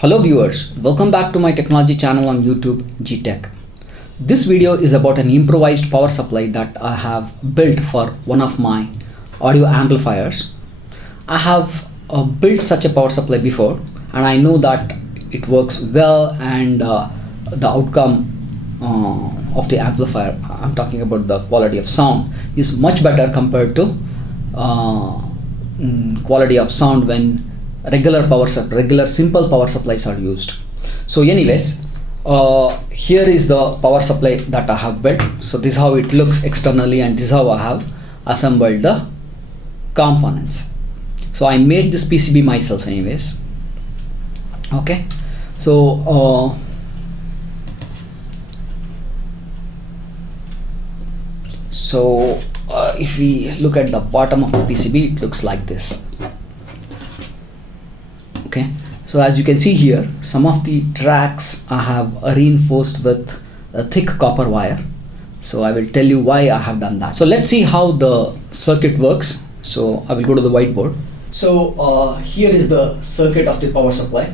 Hello viewers, welcome back to my technology channel on YouTube, GTech. This video is about an improvised power supply that I have built for one of my audio amplifiers. I have built such a power supply before and I know that it works well, and the outcome of the amplifier, I'm talking about the quality of sound, is much better compared to quality of sound when regular simple power supplies are used. So anyways, here is the power supply that I have built. So this is how it looks externally, and this is how I have assembled the components. So I made this PCB myself anyways. Okay, so if we look at the bottom of the PCB, it looks like this. Okay, so as you can see here, some of the tracks I have reinforced with a thick copper wire. So I will tell you why I have done that. So let's see how the circuit works. So I will go to the whiteboard. So here is the circuit of the power supply.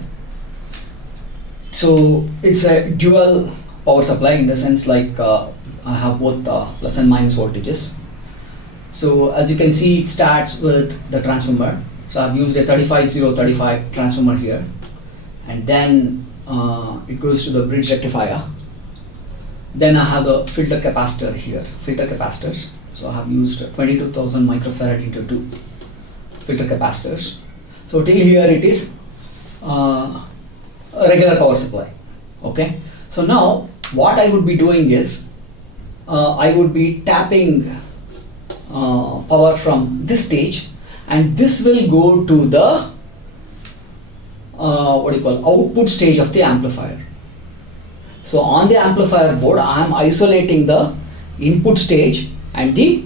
So it's a dual power supply in the sense like I have both plus and minus voltages. So as you can see, it starts with the transformer. So I've used a 35035 transformer here, and then it goes to the bridge rectifier. Then I have a filter capacitor here, filter capacitors. So I have used 22,000 microfarad into 2 filter capacitors. So till here it is a regular power supply. Okay, so now what I would be doing is I would be tapping power from this stage, and this will go to the output stage of the amplifier. So on the amplifier board, I am isolating the input stage and the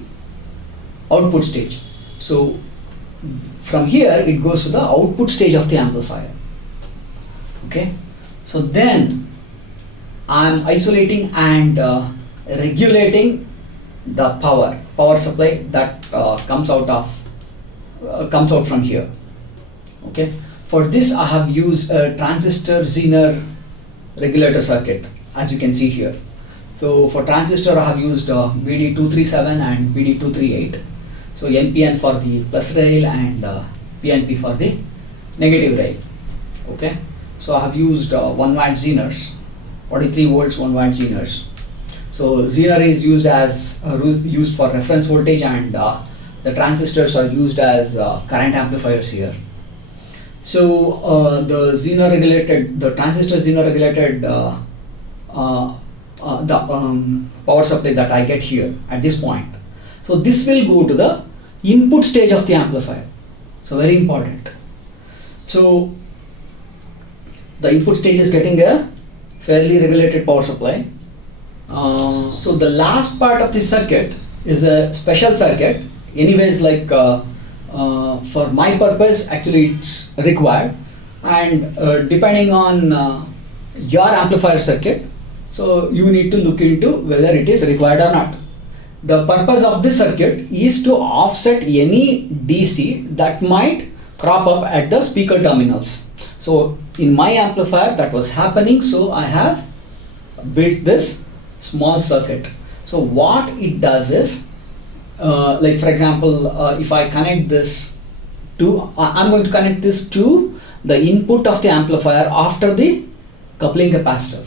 output stage. So from here it goes to the output stage of the amplifier. Okay, so then I am isolating and regulating the power supply that comes out from here. Okay, for this I have used a transistor Zener regulator circuit, as you can see here. So for transistor I have used VD237 and VD238. So NPN for the plus rail and PNP for the negative rail. Okay, so I have used 1 watt Zeners, 43 volts 1 watt Zeners. So Zener is used for reference voltage, and the transistors are used as current amplifiers here. So the transistor Zener regulated power supply that I get here at this point. So this will go to the input stage of the amplifier. So very important. So the input stage is getting a fairly regulated power supply. So the last part of the circuit is a special circuit. Anyways, like for my purpose, actually it's required, and depending on your amplifier circuit, so you need to look into whether it is required or not. The purpose of this circuit is to offset any DC that might crop up at the speaker terminals. So in my amplifier that was happening, so I have built this small circuit. So what it does is, like for example, if I connect this to, I'm going to connect this to the input of the amplifier after the coupling capacitor.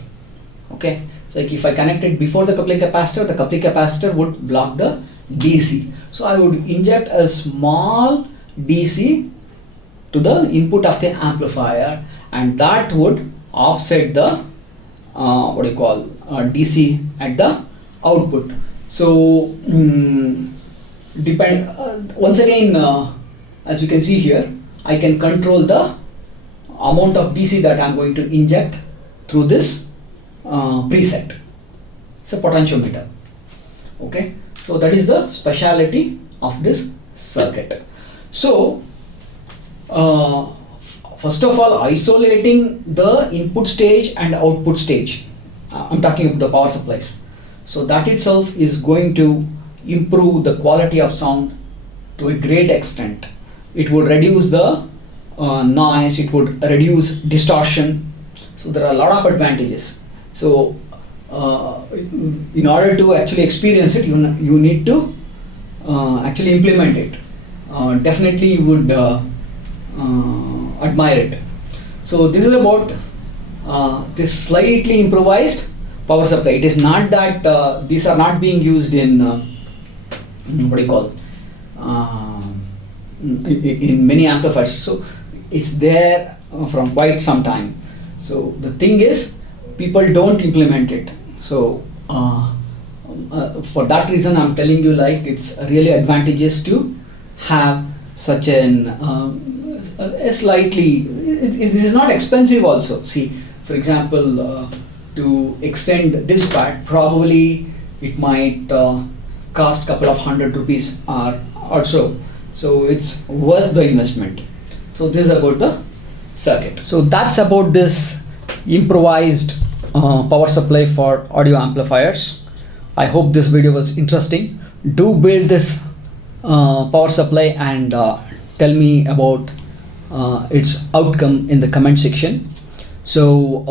Okay, so like if I connect it before the coupling capacitor would block the DC. So I would inject a small DC to the input of the amplifier, and that would offset the DC at the output. So once again, as you can see here, I can control the amount of DC that I'm going to inject through this preset. It's a potentiometer. Okay, so that is the speciality of this circuit. So first of all, isolating the input stage and output stage. I'm talking about the power supplies. So that itself is going to improve the quality of sound to a great extent. It would reduce the noise, it would reduce distortion. So there are a lot of advantages. So in order to actually experience it, you need to actually implement it. Definitely you would admire it. So this is about this slightly improvised power supply. It is not that these are not being used in what do you call in many amplifiers. So it's there from quite some time. So the thing is, people don't implement it. So for that reason, I'm telling you, like, it's really advantageous to have such an a slightly. This is not expensive also. See, for example, to extend this part, probably it might cost couple of ₹100 or so. So it's worth the investment. So this is about the circuit. So that's about this improvised power supply for audio amplifiers. I hope this video was interesting. Do build this power supply and tell me about its outcome in the comment section. So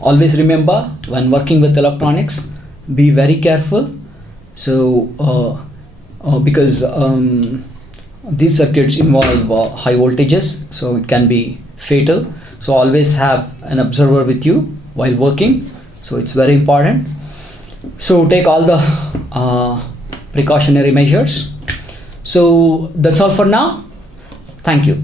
always remember, when working with electronics, be very careful. So because these circuits involve high voltages, so it can be fatal. So always have an observer with you while working. So it's very important. So take all the precautionary measures. So that's all for now. Thank you.